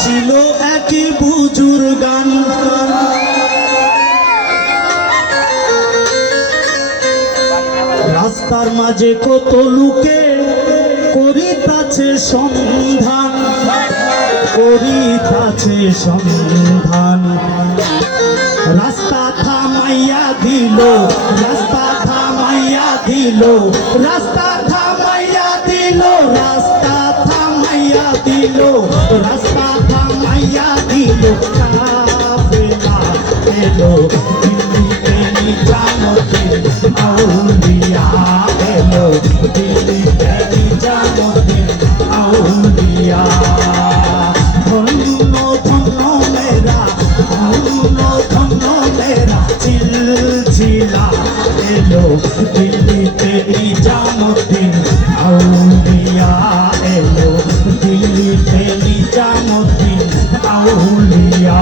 ছিল একই বুজুর্গান রাস্তার মাঝে কত লোকে করিতাছে সন্ধান রাস্তা থামাইয়া দিল রাস্তা থামাইয়া দিল রাস্তা থামাইয়া দিল রাস্তা থামাইয়া দিল রাস্তা থামাইয়া দিল কাফেলা এলো দিল্লিতে নিজামুদ্দিন আউলিয়া এলো দিল্লিতে নিজামুদ্দিন আউলিয়া ধন্য ধন্য মেরা ধন্য ধন্য মেরা সিলসিলা এলো দিল্লিতে নিজামুদ্দিন আউলিয়া এলো দিল্লিতে নিজামুদ্দিন আউলিয়া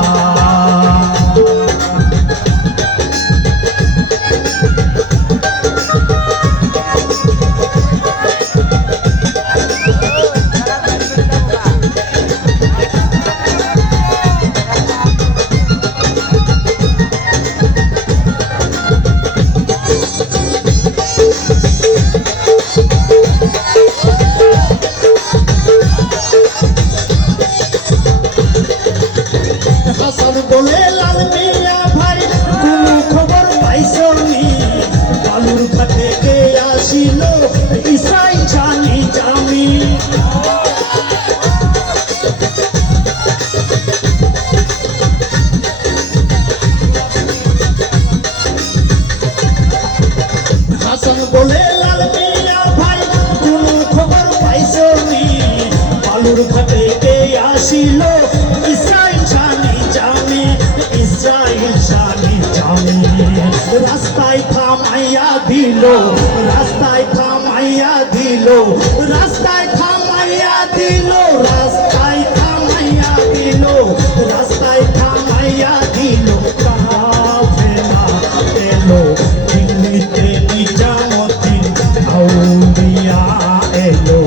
বলে লাল মিয়া ভাই কোন খবর পাইছনি বালুর ঘাটে কে আসিল ইসাই জানি জামি হাসান বলে লাল মিয়া ভাই কোন খবর পাইছনি বালুর ঘাটে কে আসিল রাস্তায় থামাইয়া দিল রাস্তায় থামাইয়া দিল রাস্তায় থামাইয়া দিল রাস্তায় থামাইয়া দিল রাস্তায় থামাইয়া দিল কাফেলা এলো দিল্লিতে নিজামুদ্দিন আউলিয়া এলো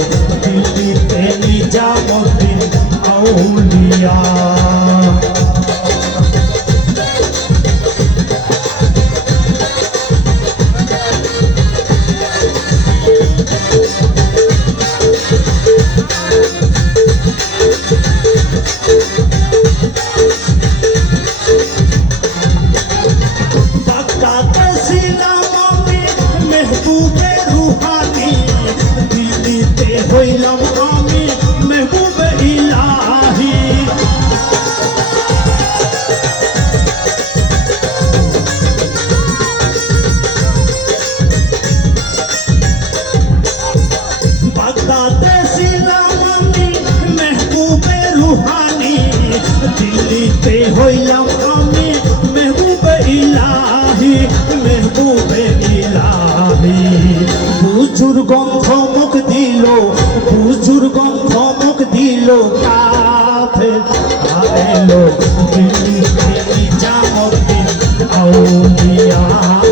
দিল্লিতে নিজামুদ্দিন আউলিয়া হইলাম আমি মেহবুবে ইলাহি বাগদাদে ছিলাম আমি মেহবুবে রুহানি দিল্লিতে হইলাম আমি মেহবুবে ইলাহি মেহবুবে ইলাহি বুজুর্গ ধমক দিল বুজুর্গ ধমক দিল কাফেলা এলো দিল্লিতে নিজামুদ্দিন আউলিয়া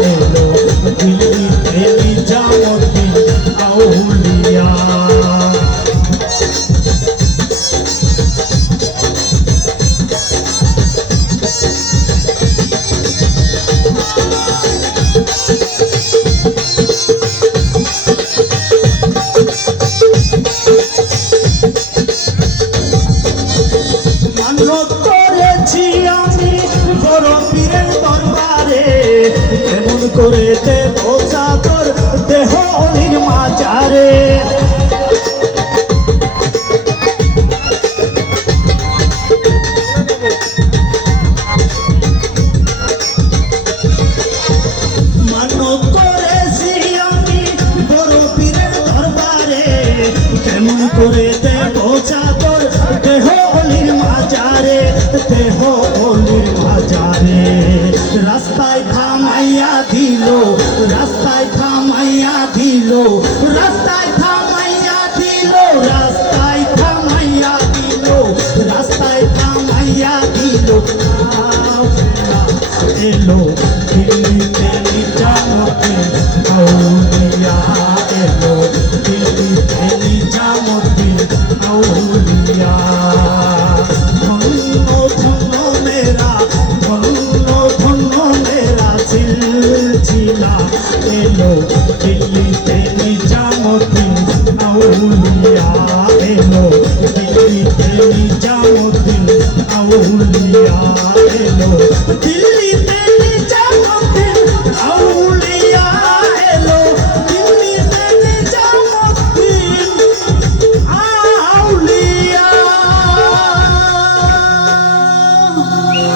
এলো দিল্লিতে নিজামুদ্দিন আউলিয়া করেছি আমি বড় পীরের দরবারে কেমন করে দেব চাদর দেহ অলির মাজারে মানত করেছি আমি বড় পীরের দরবারে কেমন করে দেব চাদর দেহ অলির মাজারে দেহ অলির মাজারে রাস্তায় থামাইয়া দিল রাস্তায় থামাইয়া দিল রাস্তায় থামাইয়া দিল রাস্তায় থামাইয়া দিল রাস্তায় থামাইয়া দিল এলো দিল্লিতে নিজামুদ্দিন আউলিয়া এলো দিল্লিতে নিজামুদ্দিন নিজামুদ্দিন আউলিয়া এলো দিল্লি